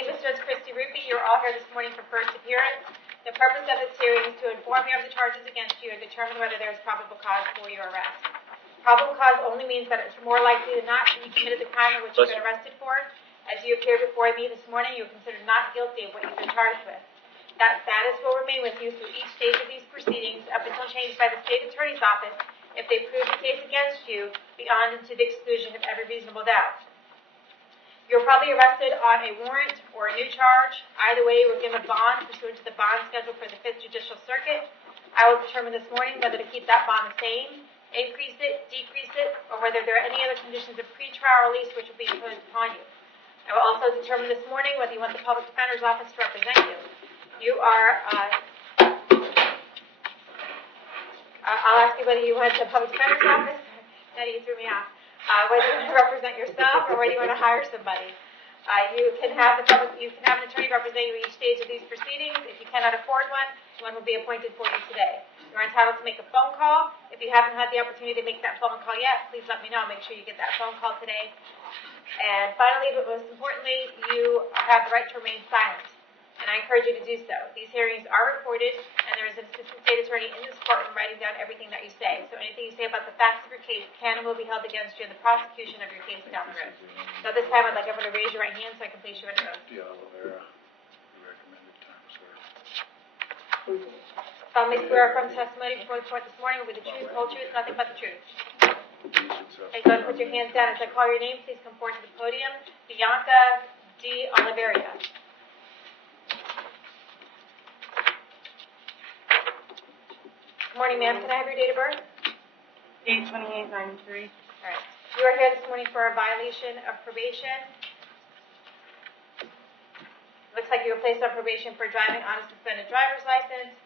name is Judge Christy Ruppe. You're all here this morning for first appearance. The purpose of this hearing is to inform you of the charges against you and determine whether there is probable cause for your arrest. Probable cause only means that it's more likely than not that you committed the crime in which you've been arrested for. As you appeared before me this morning, you are considered not guilty of what you've been charged with. That status will remain with you through each stage of these proceedings up until changed by the state attorney's office if they prove the case against you beyond and to the exclusion of every reasonable doubt. You're probably arrested on a warrant or a new charge. Either way, you will give a bond pursuant to the bond schedule for the 5th Judicial Circuit. I will determine this morning whether to keep that bond the same, increase it, decrease it, or whether there are any other conditions of pretrial release which will be imposed upon you. I will also determine this morning whether you want the Public Defender's Office to represent you. I'll ask you whether you want the Public Defender's Office. Now you threw me off. Whether you want to represent yourself or whether you want to hire somebody. You can have an attorney represent you at each stage of these proceedings. If you cannot afford one will be appointed for you today. You're entitled to make a phone call. If you haven't had the opportunity to make that phone call yet, please let me know. Make sure you get that phone call today. And finally, but most importantly, you have the right to remain silent. And I encourage you to do so. These hearings are recorded, and there is an assistant state attorney in this courtroom writing down everything that you say. So anything you say about the facts of your case can and will be held against you in the prosecution of your case down the road. So at this time, I'd like everyone to raise your right hand so I can place you under oath. The recommended time, sir. Solemnly swear from testimony before the court this morning will be the truth, whole truth, nothing but the truth. Okay, go ahead and put your hands down. As I call your name, please come forward to the podium. Bianca D. Oliveria. Good morning, ma'am. Can I have your date of birth? 8/28/93. All right. You are here this morning for a violation of probation. Looks like you were placed on probation for driving on a suspended driver's license,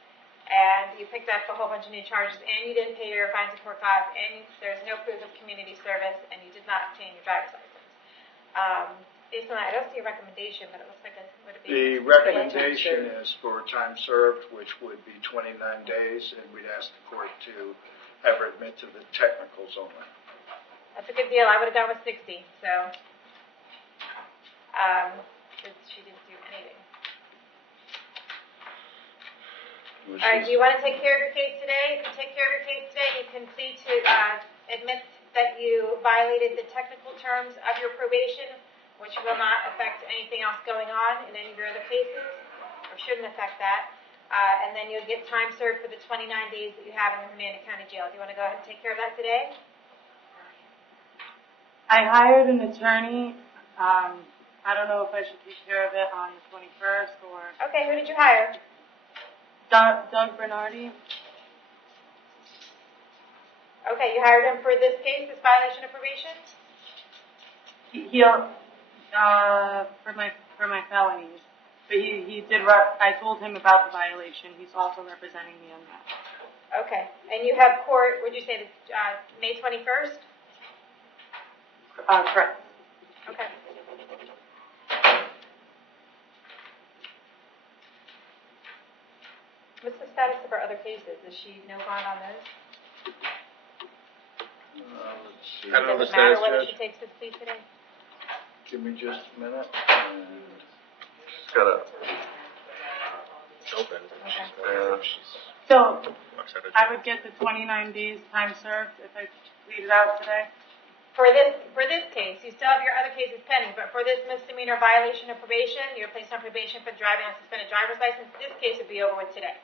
and you picked up a whole bunch of new charges, and you didn't pay your fines and court costs, and there's no proof of community service, and you did not obtain your driver's license. Based on that, I don't see a recommendation, but it looks like would it be? The recommendation is for time served, which would be 29 days, and we'd ask the court to have her admit to the technicals only. That's a good deal. I would have gone with 60, so she didn't do anything. All right, do you want to take care of your case today? If you take care of your case today, you can plead to admit that you violated the technical terms of your probation, which will not affect anything else going on in any of your other cases, or shouldn't affect that. And then you'll get time served for the 29 days that you have in the Hernando County Jail. Do you want to go ahead and take care of that today? I hired an attorney. I don't know if I should take care of it on the 21st or... Okay, who did you hire? Doug Bernardi. Okay, you hired him for this case, this violation of probation? He'll for my felonies. But he did. I told him about the violation. He's also representing me on that. Okay, and you have court. Would you say May 21st? Correct. Okay. What's the status of our other cases? Is she no gone on those? Let's see. I don't know the Does it matter status, whether Judge. she takes this plea today? Give me just a minute. It's got a open. Okay. So I would get the 29 days time served if I plead it out today. For this case, you still have your other cases pending, but for this misdemeanor violation of probation, you're placed on probation for driving on a suspended driver's license. This case would be over with today.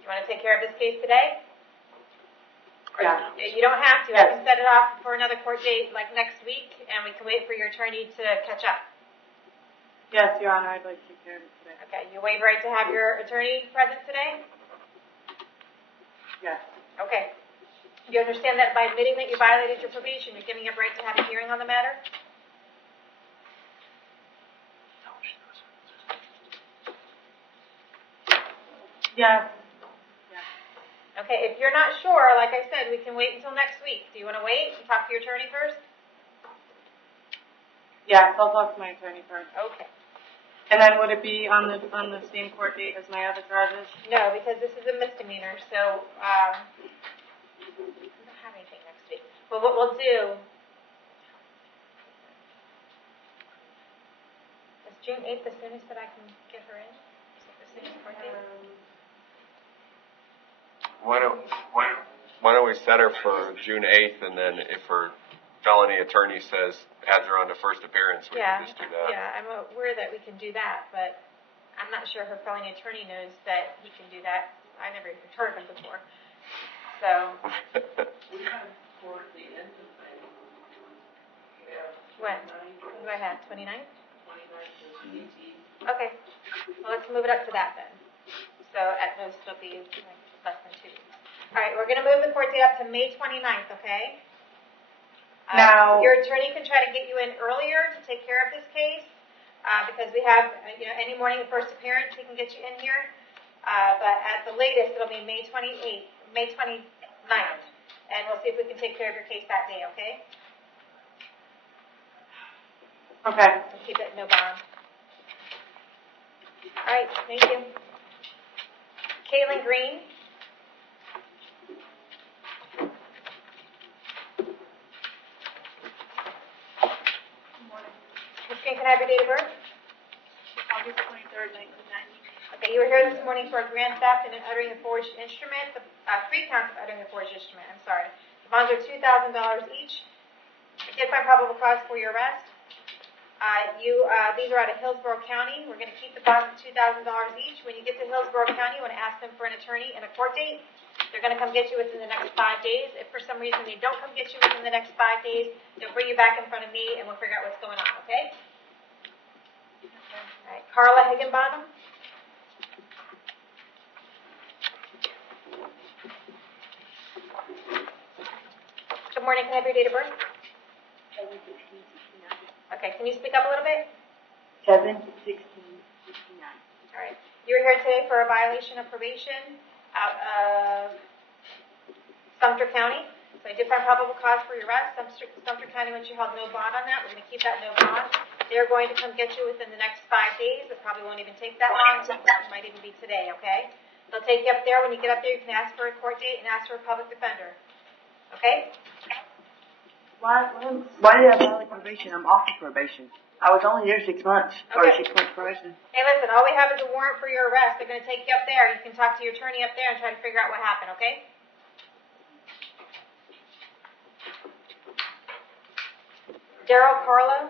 You want to take care of this case today? Yeah. You don't have to. I can set it off for another court date like next week, and we can wait for your attorney to catch up. Yes, Your Honor, I'd like to take care of it today. Okay, you waive right to have your attorney present today? Yes. Okay. You understand that by admitting that you violated your probation, you're giving up right to have a hearing on the matter? Yes. Okay, if you're not sure, like I said, we can wait until next week. Do you want to wait and talk to your attorney first? Yes, I'll talk to my attorney first. Okay. And then would it be on the same court date as my other charges? No, because this is a misdemeanor, so we don't have anything next week. But what we'll do June 8th, the soonest that I can get her in? Is that the soonest court date? Why don't we set her for June 8th, and then if her felony attorney says adds her on to first appearance, we can just do that. Yeah, I'm aware that we can do that, but I'm not sure her felony attorney knows that he can do that. I never even heard of him before. So. We have toward the end of May. When? What do I have? 29th? 29th to the 18th. Okay. Well, let's move it up to that then. So at most it'll be like less than 2 weeks. All right, we're going to move the court date up to May 29th, okay? Now, your attorney can try to get you in earlier to take care of this case because we have, any morning at first appearance he can get you in here. But at the latest, it'll be May 29th, and we'll see if we can take care of your case that day, okay? okay. We'll keep it no bond. All right, thank you. Caitlin Green. Ms. Green, can I have your date of birth? August 23rd, 1990. Okay, you were here this morning for a grand theft and uttering a forged instrument. 3 counts of uttering a forged instrument. I'm sorry. The bonds are $2,000 each. I did find probable cause for your arrest. These are out of Hillsborough County. We're going to keep the bonds at $2,000 each. When you get to Hillsborough County, you want to ask them for an attorney and a court date. They're going to come get you within the next 5 days. If for some reason they don't come get you within the next 5 days, they'll bring you back in front of me and we'll figure out what's going on, okay? All right, Carla Higginbottom. Good morning, can I have your date of birth? 7/16/69. Okay, can you speak up a little bit? 7/16/69. All right. You're here today for a violation of probation out of Sumter County. So I did find probable cause for your arrest. Sumter County wants you held no bond on that. We're going to keep that no bond. They're going to come get you within the next 5 days. It probably won't even take that long. It might even be today, okay? They'll take you up there. When you get up there, you can ask for a court date and ask for a public defender. Okay? Why did I violate probation? I'm off of probation. I was only there 6 months, or Okay. 6 months probation. Hey, listen, all we have is a warrant for your arrest. They're going to take you up there. You can talk to your attorney up there and try to figure out what happened, okay? Daryl Carlo.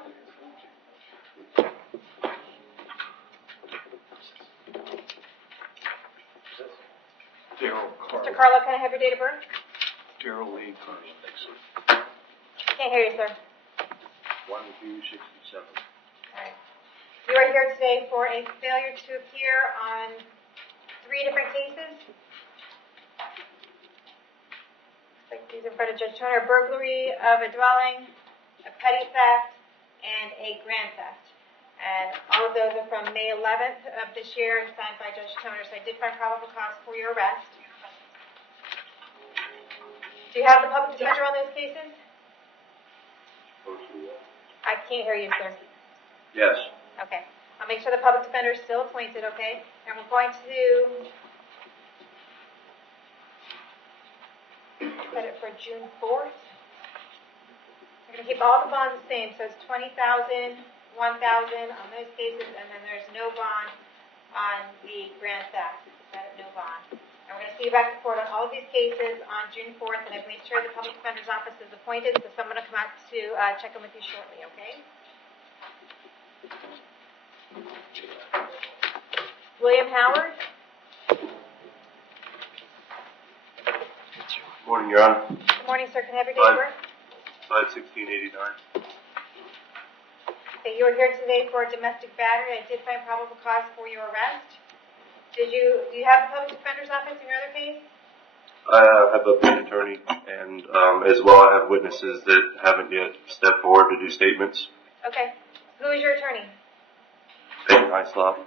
Daryl Mr. Carl. Carlo, can I have your date of birth? Daryl Lee Carl. Can't hear you, sir. 1-2-67. All right. You are here today for a failure to appear on 3 different cases. Looks like these in front of Judge Toner: burglary of a dwelling, a petty theft, and a grand theft. And all of those are from May 11th of this year and signed by Judge Toner. So I did find probable cause for your arrest. Do you have the public defender on those cases? I can't hear you, sir. Yes. Okay. I'll make sure the public defender is still appointed, okay? And we're going to set it for June 4th. We're going to keep all the bonds the same. So it's $20,000, $1,000 on those cases, and then there's no bond on the grand theft. Set at no bond. And we're going to see you back in court on all of these cases on June 4th, and I've made sure the public defender's office is appointed, so someone will come out to check in with you shortly, okay? William Howard. Morning, Your Honor. Good morning, sir. Can I have your date of birth? 5/16/89. Okay, you are here today for a domestic battery. I did find probable cause for your arrest. Do you have the public defender's office in your other case? I have a paid attorney, and as well I have witnesses that haven't yet stepped forward to do statements. Okay. Who is your attorney? Peyton Hyslop.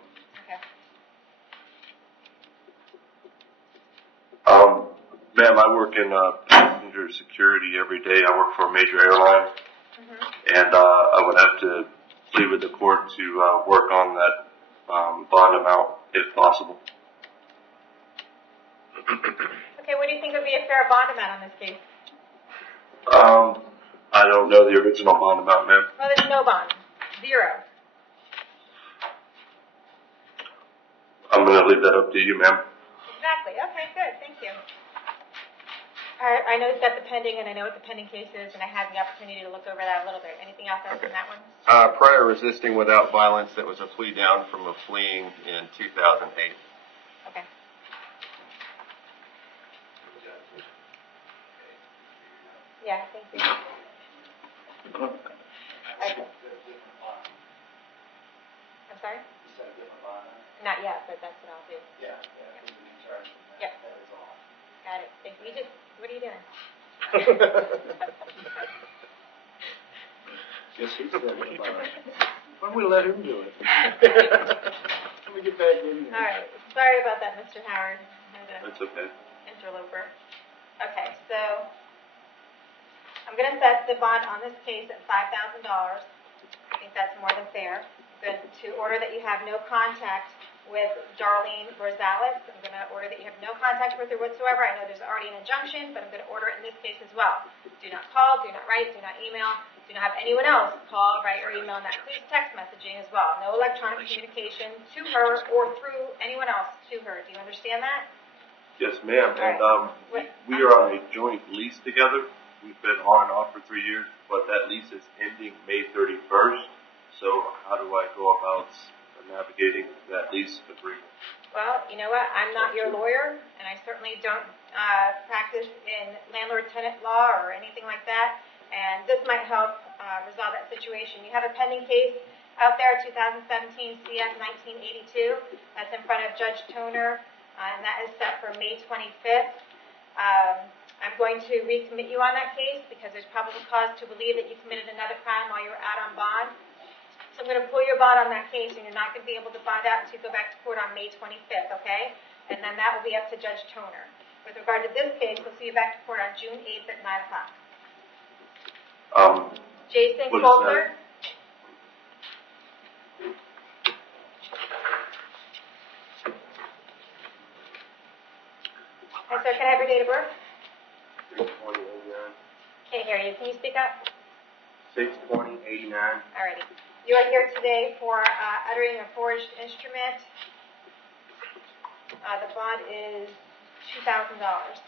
Okay. Ma'am, I work in passenger security every day. I work for a major airline, and I would have to plead with the court to work on that bond amount if possible. Okay, what do you think would be a fair bond amount on this case? I don't know the original bond amount, ma'am. Well, there's no bond. 0. I'll leave that up to you, ma'am. Exactly. Okay, good. Thank you. All right, I know it's got the pending, and I know what the pending case is, and I had the opportunity to look over that a little bit. Anything else other than that one? Prior resisting without violence, that was a plea down from a fleeing in 2008. Okay. Yeah, thank you. I'm sorry? Not yet, but that's what I'll do. Yeah. Yep. Got it. Thank you. What are you doing? Guess he said it. Why don't we let him do it? Let me get back in here. All right. Sorry about that, Mr. Howard. That's okay. Interloper. Okay, so I'm going to set the bond on this case at $5,000. I think that's more than fair. I'm going to order that you have no contact with Darlene Rosales. I'm going to order that you have no contact with her whatsoever. I know there's already an injunction, but I'm going to order it in this case as well. Do not call, do not write, do not email, do not have anyone else call, write, or email, and that includes text messaging as well. No electronic communication to her or through anyone else to her. Do you understand that? Yes, ma'am. And we are on a joint lease together. We've been on and off for 3 years, but that lease is ending May 31st. So how do I go about navigating that lease agreement? Well, you know what? I'm not your lawyer, and I certainly don't practice in landlord-tenant law or anything like that. And this might help resolve that situation. You have a pending case out there, 2017 CF 1982. That's in front of Judge Toner, and that is set for May 25th. I'm going to recommit you on that case because there's probable cause to believe that you committed another crime while you were out on bond. So I'm going to pull your bond on that case, and you're not going to be able to bond out until you go back to court on May 25th, okay? And then that will be up to Judge Toner. With regard to this case, we'll see you back to court on June 8th at 9 o'clock. Jason What is Coulter. Hi, sir. Can I have your date of birth? 6/20/89. Can't hear you. Can you speak up? 6/20/89. Alrighty. You are here today for uttering a forged instrument. The bond is $2,000.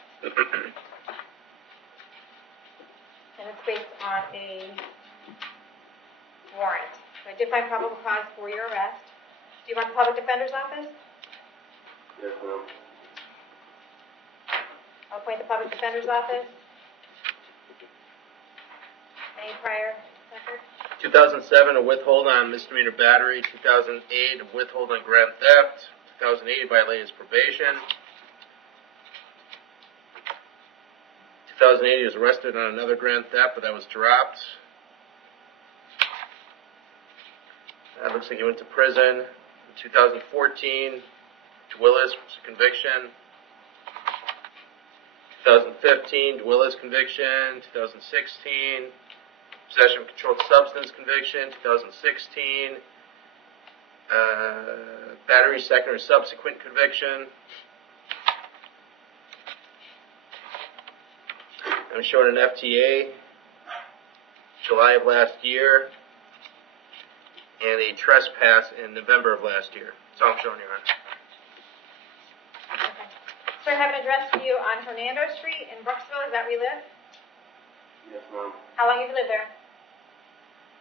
And it's based on a warrant. So I did find probable cause for your arrest. Do you want the public defender's office? Yes, ma'am. I'll appoint the public defender's office. Any prior record? 2007, a withhold on misdemeanor battery. 2008, a withhold on grand theft. 2008, he violated his probation. 2008, he was arrested on another grand theft, but that was dropped. That looks like he went to prison. In 2014, Willis was a conviction. 2015, Willis conviction. 2016, possession of controlled substance conviction. 2016, battery second or subsequent conviction. I'm showing an FTA, July of last year, and a trespass in November of last year. That's all I'm showing you, Ron. Okay. So I have an address for you on Hernando Street in Brooksville. Is that where you live? Yes, ma'am. How long have you lived there?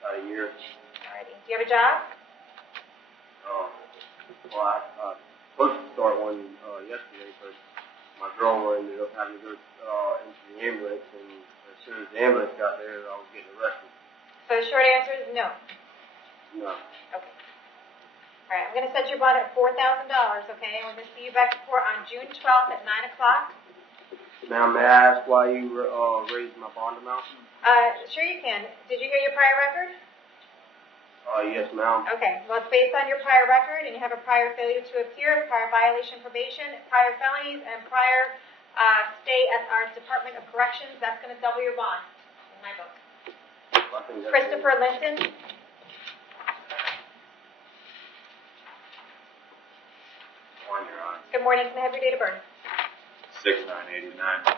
About a year. Alrighty. Do you have a job? Well, I supposed to start one yesterday, but my girl ended up having to go into the ambulance, and as soon as the ambulance got there, I was getting arrested. So the short answer is no. No. Okay. Alright, I'm going to set your bond at $4,000, okay? And we're going to see you back to court on June 12th at 9 o'clock. Now, may I ask why you raised my bond amount? Sure you can. Did you hear your prior record? Yes, ma'am. Okay, well, it's based on your prior record, and you have a prior failure to appear, prior violation of probation, prior felonies, and prior stay at our Department of Corrections. That's going to double your bond in my book. Christopher Linton. On your honor. Good morning. Can I have your date of birth? 6/9/89.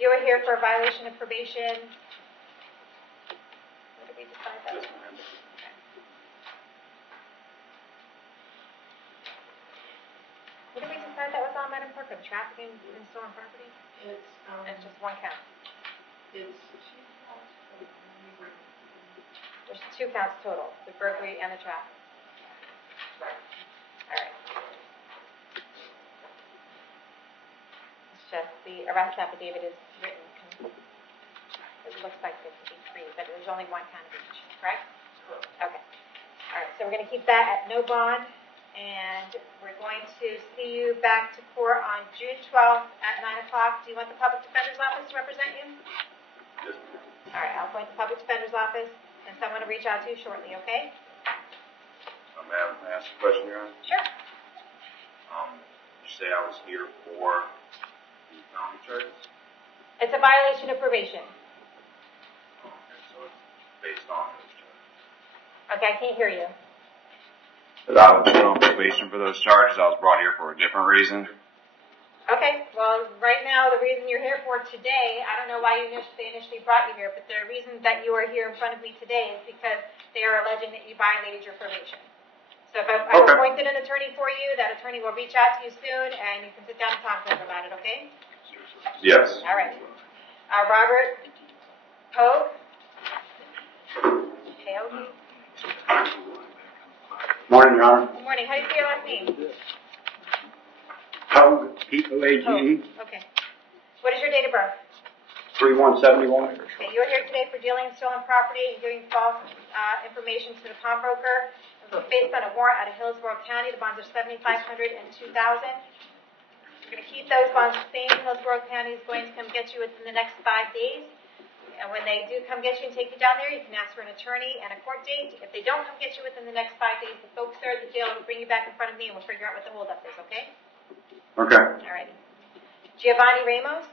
You are here for a violation of probation. What did we decide that? Yes, ma'am. Okay. report for the trafficking in stolen property? It's, It's just one count. it's 2 counts of There's 2 counts total, the burglary and the traffic. All right. It's just the arrest affidavit is written, it looks like it to be 3, but there's only 1 count of each, correct? Okay. All right, so we're going to keep that at no bond, and we're going to see you back to court on June 12th at 9 o'clock. Do you want the public defender's office to represent you? All right, I'll appoint the public defender's office, and someone will reach out to you shortly, okay? May I ask a question, Your Honor? Sure. You say I was here for the felony charges? It's a violation of probation. Okay, so it's based on those charges. Okay, I can't hear you. But I was put on probation for those charges. I was brought here for a different reason. Okay, well, right now, the reason you're here for today, I don't know why they initially brought you here, but the reason that you are here in front of me today is because they are alleging that you violated your probation. So if I've appointed an attorney for you, that attorney will reach out to you soon, and you can sit down and talk to them about it, okay? Yes. All right. Robert Pogue? Pogue? Morning, Your Honor. Good morning. How do you say your last name? Pogue, P-O-A-G-E, Okay. What is your date of birth? 3171. Okay, you are here today for dealing in stolen property and giving false information to the pawnbroker. It was based on a warrant out of Hillsborough County. The bonds are $7,500 and $2,000. We're going to keep those bonds the same. Hillsborough County is going to come get you within the next 5 days. And when they do come get you and take you down there, you can ask for an attorney and a court date. If they don't come get you within the next 5 days, the folks there at the jail will bring you back in front of me and we'll figure out what the holdup is, okay? Okay. All right. Giovanni Ramos?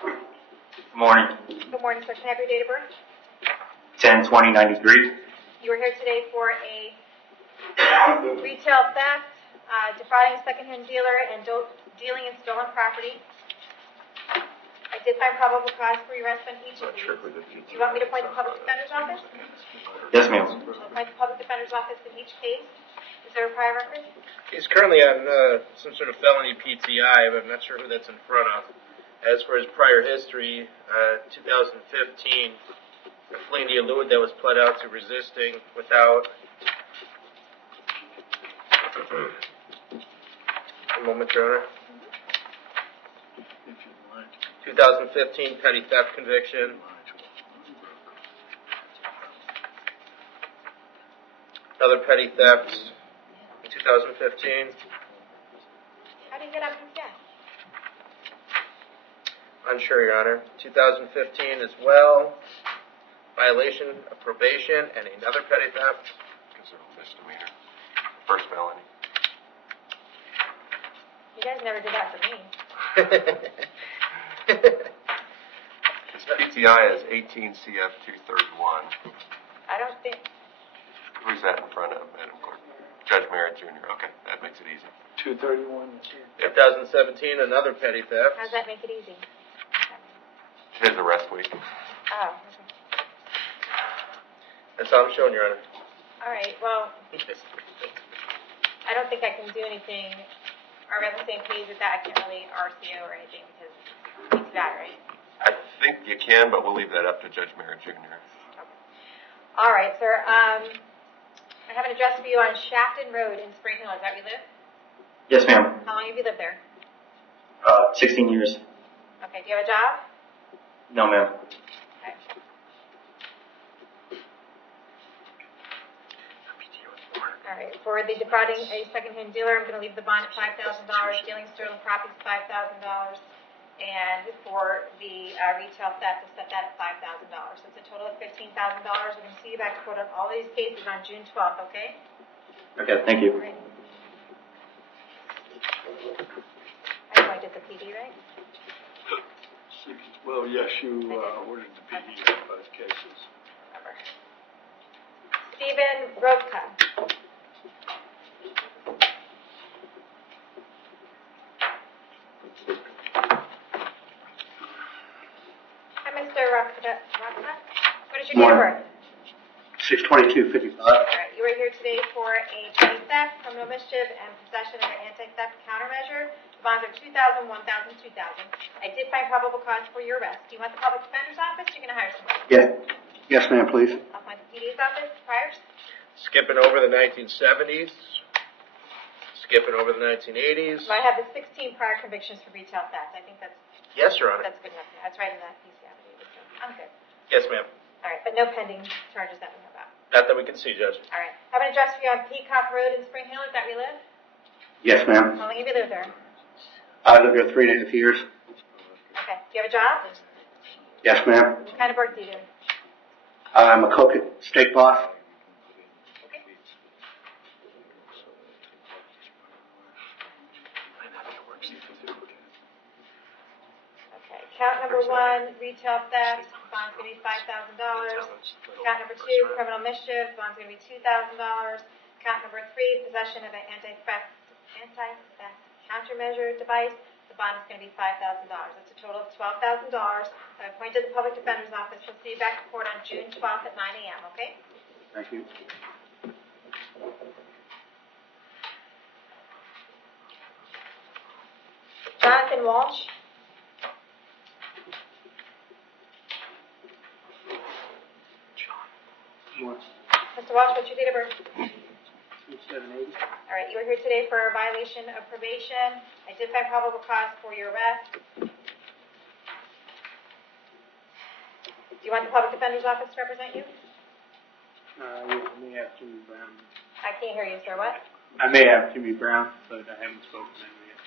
Good morning. Good morning, sir. Can I have your date of birth? 10/20/93. You were here today for a retail theft, defrauding a secondhand dealer, and dealing in stolen property. I did find probable cause for your arrest on each of these. Do you want me to appoint the public defender's office? Yes, ma'am. I'll appoint the public defender's office in each case. Is there a prior record? He's currently on some sort of felony PTI, but I'm not sure who that's in front of. As for his prior history, 2015, a fleeing the elude that was pled out to resisting without. A moment, Your Honor. 2015 petty theft conviction. Another petty theft in 2015. How do you get up with that? Unsure, Your Honor. 2015 as well. Violation of probation and another petty theft. Because they're all misdemeanor. First felony. You guys never did that for me. His PTI is 18 CF 231. I don't think. Who's that in front of, Madam Clerk? Judge Merritt Jr. Okay, that makes it easy. 231 is here. 2017, another petty theft. How does that make it easy? His arrest week. Oh, okay. That's all I'm showing, Your Honor. All right, well, I don't think I can do anything. Are we on the same page with that? I can't really RCO or anything because it's that, right? I think you can, but we'll leave that up to Judge Merritt Jr. Okay. All right, sir. I have an address for you on Shafton Road in Spring Hill. Is that where you live? Yes, ma'am. How long have you lived there? 16 years. Okay, do you have a job? No, ma'am. Okay. All right, for the defrauding a secondhand dealer, I'm going to leave the bond at $5,000. Dealing stolen property is $5,000. And for the retail theft, we'll set that at $5,000. So it's a total of $15,000. We're going to see you back to court on all these cases on June 12th, okay? Okay, thank you. All right. I know I did the PD, right? Well, yes, you ordered the PD on both cases. Remember. Stephen Ruppe. Hi, Mr. Ruppe. What is your date of birth? 6/22/55. All right, you were here today today for a petty theft, criminal mischief, and possession of an anti-theft countermeasure. The bonds are $2,000, $1,000, $2,000. I did find probable cause for your arrest. Do you want the public defender's office? You're going to hire somebody. Yes, ma'am, please. I'll find the PD's office. Priors? Skipping over the 1970s. Skipping over the 1980s. So I have the 16 prior convictions for retail theft. I think that's Yes, Your Honor. good enough. That's right in that piece affidavit. So I'm good. Yes, ma'am. All right, but no pending charges that we know about. Not that we can see, Judge. All right. Have an address for you on Peacock Road in Spring Hill. Is that where you live? Yes, ma'am. How long have you lived there? I lived here 3.5 years. Okay. Do you have a job? Yes, ma'am. What kind of work do you do? I'm a cook at Steak Boss. Okay. Okay. Count number 1, retail theft. Bond's going to be $5,000. Count number 2, criminal mischief. Bond's going to be $2,000. Count number 3, possession of an anti-theft countermeasure device. The bond is going to be $5,000. That's a total of $12,000. I appointed the public defender's office. We'll see you back to court on June 12th at 9 a.m., okay? Thank you. Jonathan Walsh. Mr. Walsh, what's your date of birth? 2780. All right, you are here today for a violation of probation. I did find probable cause for your arrest. Do you want the public defender's office to represent you? I may have Jimmy Brown. I can't hear you, sir. What? I may have Jimmy Brown, but I haven't spoken to him yet.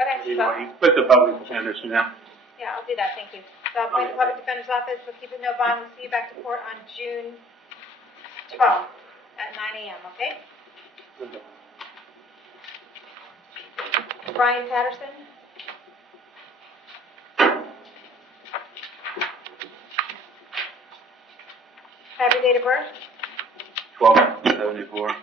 Okay, so, Put the public defenders now. yeah, I'll do that. Thank you. So I'll appoint the public defender's office. We'll keep it no bond. We'll see you back to court on June 12th at 9 a.m., okay? Brian Patterson. Have your date of birth? 12/74.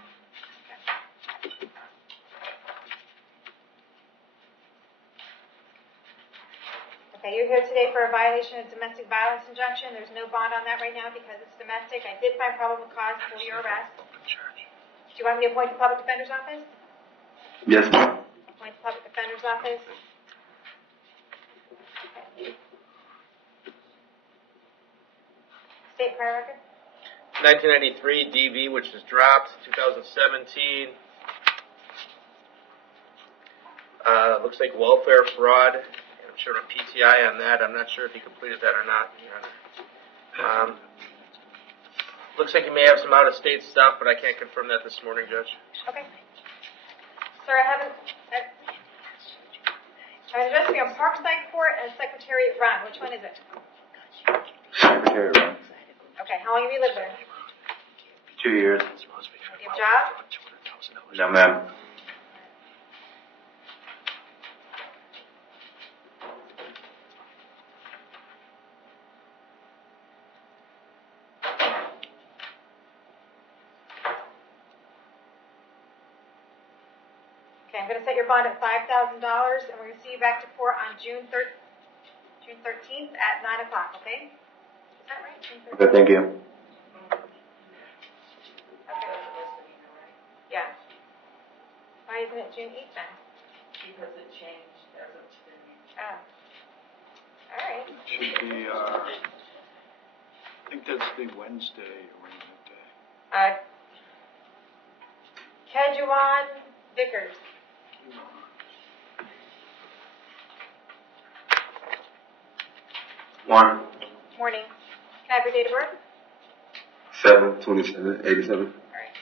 Okay, you're here today for a violation of domestic violence injunction. There's no bond on that right now because it's domestic. I did find probable cause for your arrest. Do you want me to appoint the public defender's office? Yes, ma'am. Appoint the public defender's office. State prior record? 1993 DV, which is dropped. 2017. Looks like welfare fraud. I'm sure a PTI on that. I'm not sure if he completed that or not. Looks like he may have some out-of-state stuff, but I can't confirm that this morning, Judge. Okay. Sir, I have an address for you on Parkside Court and Secretariat Run. Which one is it? Secretary Run. Okay, how long have you lived there? 2 years. Do you have a job? No, ma'am. Okay, I'm going to set your bond at $5,000, and we're going to see you back to court on June 13th at 9 o'clock, okay? Is that right? June 13th? Okay, thank you. Okay. Yeah. Why isn't it June 8th then? Because it changed as of today. Oh. All right. Should be, I think that's the Wednesday arraignment day. Kejuan Vickers. One. Morning. Can I have your date of birth? 7/27/87. Alright.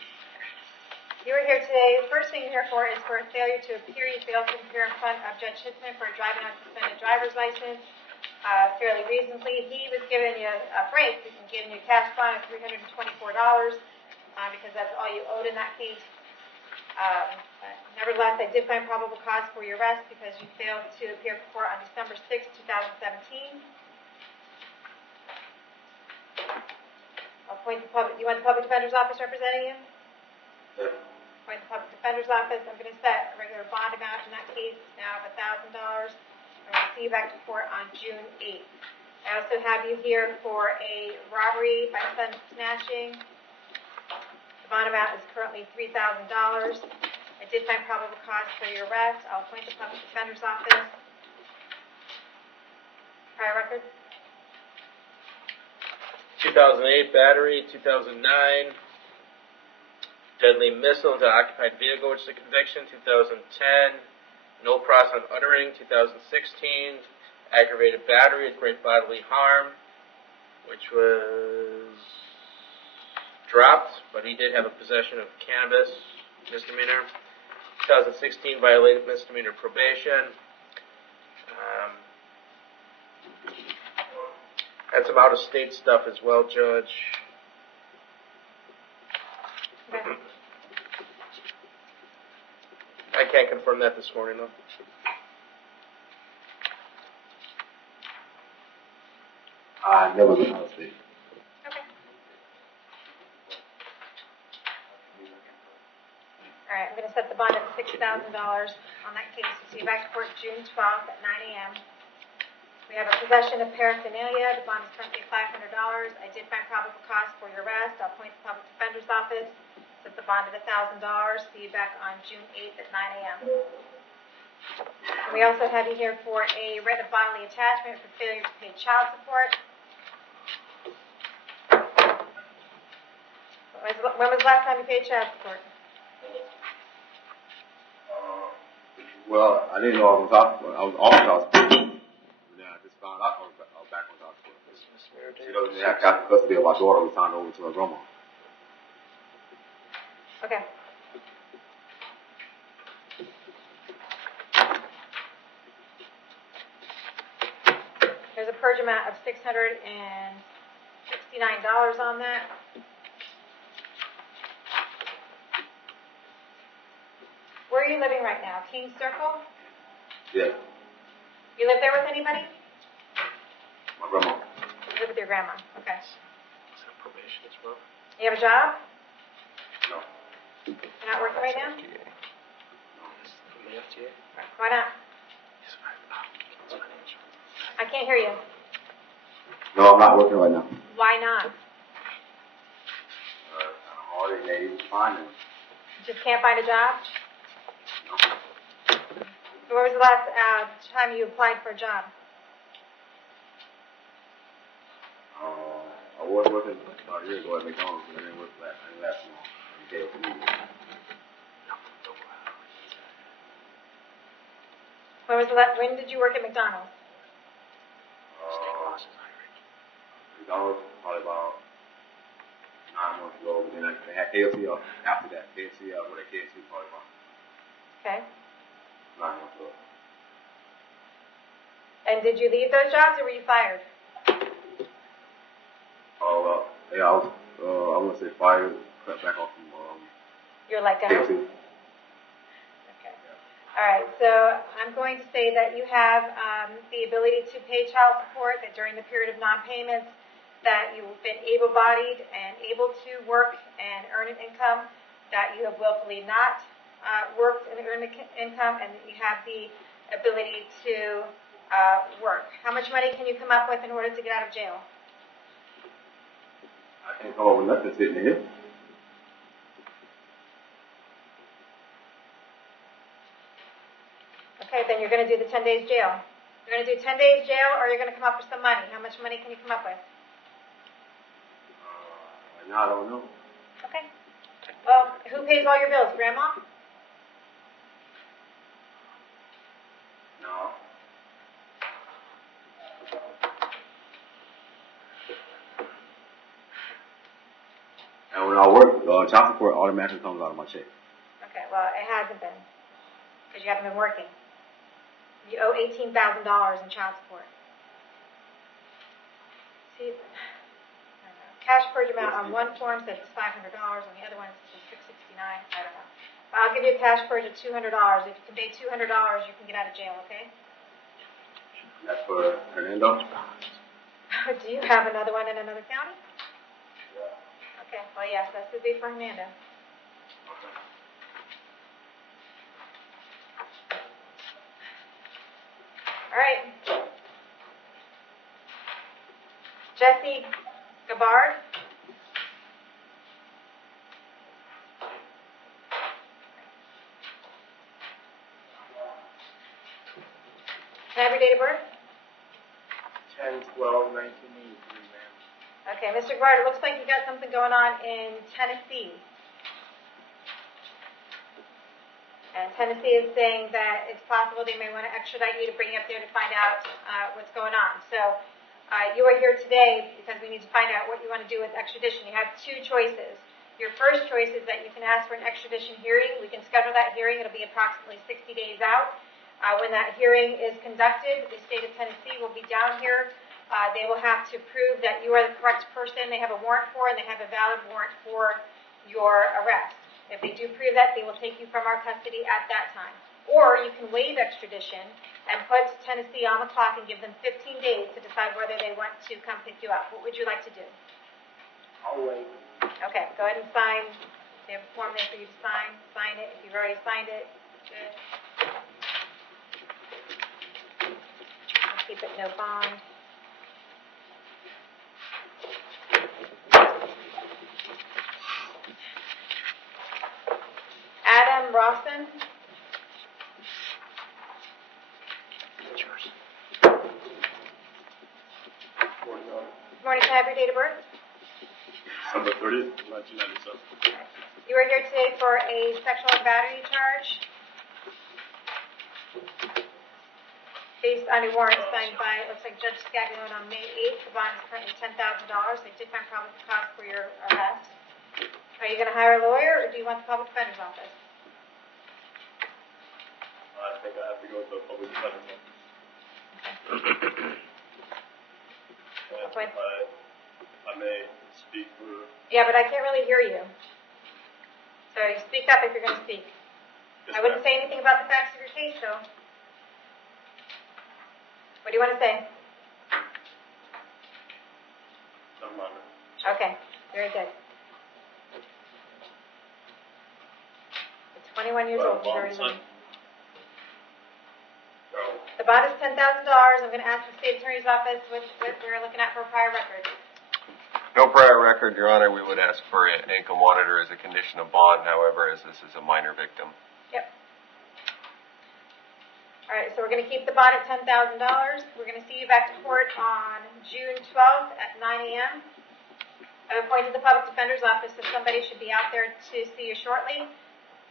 You are here today. The first thing you're here for is for a failure to appear. You failed to appear in front of Judge Hitzman for driving on suspended driver's license fairly reasonably. He was giving you a break. He's giving you a cash fine of $324 because that's all you owed in that case. Nevertheless, I did find probable cause for your arrest because you failed to appear before on December 6, 2017. I'll appoint the public. You want the public defender's office representing you? Yes. Appoint the public defender's office. I'm going to set a regular bond amount in that case now of $1,000. I'm going to see you back to court on June 8th. I also have you here for a robbery by sudden snatching. The bond amount is currently $3,000. I did find probable cause for your arrest. I'll appoint the public defender's office. Prior record? 2008 battery, 2009 deadly missile into occupied vehicle, which is a conviction, 2010 no process of uttering, 2016 aggravated battery with great bodily harm, which was dropped, but he did have a possession of cannabis misdemeanor. 2016 violated misdemeanor probation. Had some out-of-state stuff as well, Judge. Okay. I can't confirm that this morning, though. I never been out of state. Okay. All right, I'm going to set the bond at $6,000 on that case. See you back to court June 12th at 9 a.m. We have a possession of paraphernalia. The bond is currently $500. I did find probable cause for your arrest. I'll appoint the public defender's office. Set the bond at $1,000. See you back on June 8th at 9 a.m. And we also have you here for a writ of bodily attachment for failure to pay child support. When was the last time you paid child support? Well, I didn't know I was off. I was off child support. And then I just found out I was back on child support. She doesn't have custody of my daughter. We signed over to her grandma. Okay. There's a purge amount of $669 on that. Where are you living right now? King's Circle? Yeah, You live there with anybody? my grandma. You live with your grandma. Okay. Is that probation as well? You have a job? No. You're not working right now? From the FTA? Why not? I can't hear you. No, I'm not working right now. Why not? I'm already able to find them. You just can't find a job? When was the last time you applied for a job? I was working about a year ago at McDonald's, but I didn't work last. I didn't last long. When did you work at McDonald's? McDonald's probably about 9 months ago, but then they had KFC up after that. KFC probably about Okay. 9 months ago. And did you leave those jobs or were you fired? Oh, well, yeah, I wouldn't say fired, cut back off from, You're let go? KFC. Okay. All right, so I'm going to say that you have the ability to pay child support, that during the period of non-payments, that you've been able-bodied and able to work and earn an income, that you have willfully not worked and earned an income, and that you have the ability to work. How much money can you come up with in order to get out of jail? I can't come up with nothing sitting here. Okay, then you're going to do the 10 days jail. You're going to do 10 days jail or you're going to come up with some money. How much money can you come up with? Right now, I don't know. Okay. Well, who pays all your bills? Grandma? No. And when I work, child support automatically comes out of my check. Okay, well, it hasn't been because you haven't been working. You owe $18,000 in child support. See, I don't know. Cash purge amount on one form says it's $500, on the other one it says $669. I don't know. But I'll give you a cash purge of $200. If you can pay $200, you can get out of jail. Okay? That's for Hernando? Do you have another one in another county? Okay, well, yes, this would be for Hernando. All right. Jesse Gabbard. Can I have your date of birth? 10/12/1983, ma'am. Okay, Mr. Guard, it looks like you got something going on in Tennessee. And Tennessee is saying that it's possible they may want to extradite you to bring you up there to find out what's going on. So you are here today because we need to find out what you want to do with extradition. You have two choices. Your first choice is that you can ask for an extradition hearing. We can schedule that hearing. It'll be approximately 60 days out. When that hearing is conducted, the state of Tennessee will be down here. They will have to prove that you are the correct person they have a warrant for, and they have a valid warrant for your arrest. If they do prove that, they will take you from our custody at that time. Or you can waive extradition and put Tennessee on the clock and give them 15 days to decide whether they want to come pick you up. What would you like to do? I'll wait. Okay, go ahead and sign. They have a form there for you to sign. Sign it. If you've already signed it, good. I'll keep it no bond. Adam Rawson. Good morning. Can I have your date of birth? December 30th, 1997. You are here today for a sexual battery charge based on a warrant signed by, it looks like Judge Scaglione on May 8th. The bond is currently $10,000. They did find probable cause for your arrest. Are you going to hire a lawyer, or do you want the public defender's office? I think I have to go to the public defender's office. I may speak for... Yeah, but I can't really hear you. So you speak up if you're going to speak. Yes, I wouldn't say anything about the facts of your case, though. What do you want to say? Never mind. Okay, very good. At 21 years old, you're already learning. The bond is $10,000. I'm going to ask the state attorney's office what we're looking at for a prior record. No prior record, Your Honor. We would ask for an ankle monitor as a condition of bond, however, as this is a minor victim. Yep. All right, so we're going to keep the bond at $10,000. We're going to see you back to court on June 12th at 9 a.m. I've appointed the public defender's office, so somebody should be out there to see you shortly.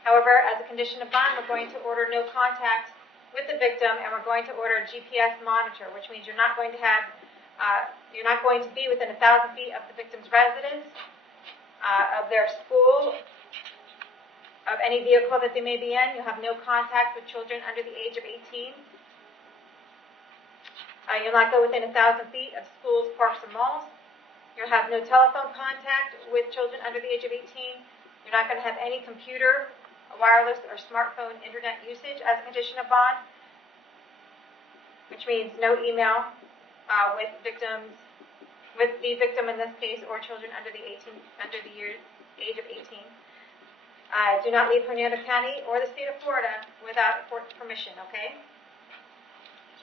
However, as a condition of bond, we're going to order no contact with the victim, and we're going to order a GPS monitor, which means you're not going to have, you're not going to be within 1,000 feet of the victim's residence, of their school, of any vehicle that they may be in. You'll have no contact with children under the age of 18. You'll not go within 1,000 feet of schools, parks, and malls. You'll have no telephone contact with children under the age of 18. You're not going to have any computer, wireless, or smartphone internet usage as a condition of bond, which means no email with the victim in this case, or children under the age of 18. Do not leave Hernando County or the state of Florida without court permission, okay?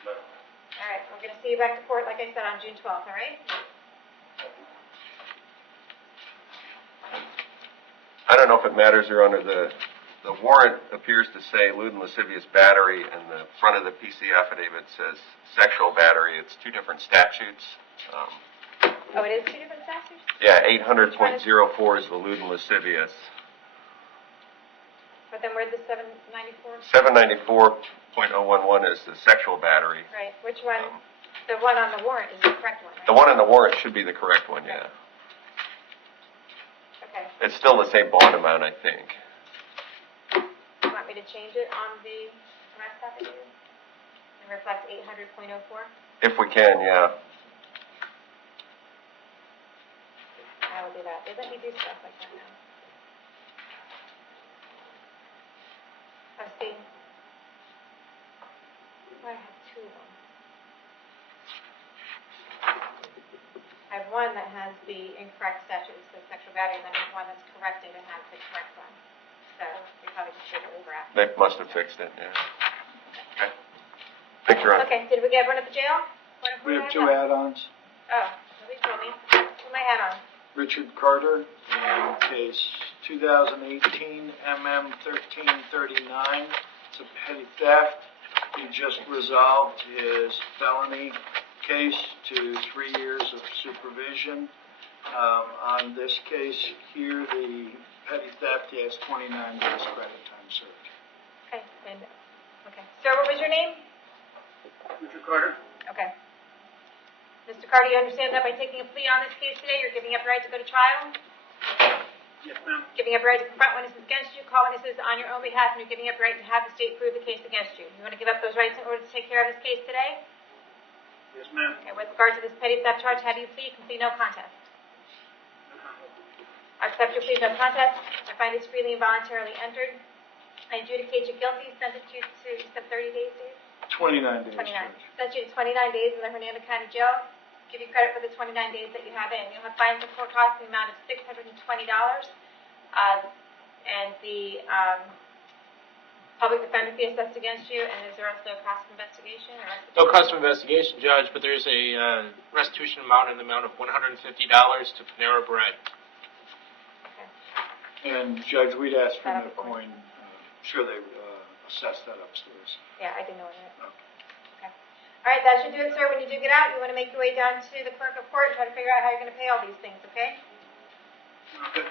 Yes, all right, we're going to see you back to court, like I said, on June 12th, all right? I don't know if it matters, Your Honor. The warrant appears to say lewd and lascivious battery, and the front of the PC affidavit says sexual battery. It's two different statutes. Oh, it is two different statutes? Yeah, 800.04 is the lewd and lascivious. But then where's the 794? 794.011 is the sexual battery. Right. Which one? The one on the warrant is the correct one, right? The one on the warrant should be the correct one, yeah. Okay. It's still the same bond amount, I think. You want me to change it on the arrest affidavit and reflect 800.04? If we can, yeah. I will do that. They let me do stuff like that now. Let's see. I have two of them. I have one that has the incorrect statute, it says sexual battery, and then I have one that's corrected and has the correct one. So they probably just did it over after. They must have fixed it, yeah. Okay. Thanks, Your Honor. Okay, did we get everyone at the jail? We have two add-ons. Oh, nobody told me. Who am I add on? Richard Carter, and case 2018 MM 1339. It's a petty theft. He just resolved his felony case to 3 years of supervision. On this case here, the petty theft, he has 29 days credit time served. Okay, okay. Sir, what was your name? Mr. Carter? Okay. Mr. Carter, you understand that by taking a plea on this case today, you're giving up your right to go to trial? Yes, ma'am. Giving up your right to confront witnesses against you, call witnesses on your own behalf, and you're giving up your right to have the state prove the case against you. You want to give up those rights in order to take care of this case today? Yes, ma'am. Okay, with regard to this petty theft charge, how do you plead? Complete no contest. I accept your plea no contest. I find this freely and voluntarily entered. I adjudicate you guilty, sentence you to, you said 30 days, Dave? 29 days. 29. Judge. Sentence you to 29 days in the Hernando County Jail. Give you credit for the 29 days that you have in. You'll have fines and court costs in the amount of $620. And the public defender fee assessed against you, and is there also a cost of investigation? No cost of investigation, Judge, but there's a restitution amount in the amount of $150 to Panera Bread. And Judge, we'd ask for the coin. Sure, they assess that upstairs. Yeah, I didn't know that. Okay. All right, that should do it, sir. When you do get out, you want to make your way down to the clerk of court and try to figure out how you're going to pay all these things, okay? Okay.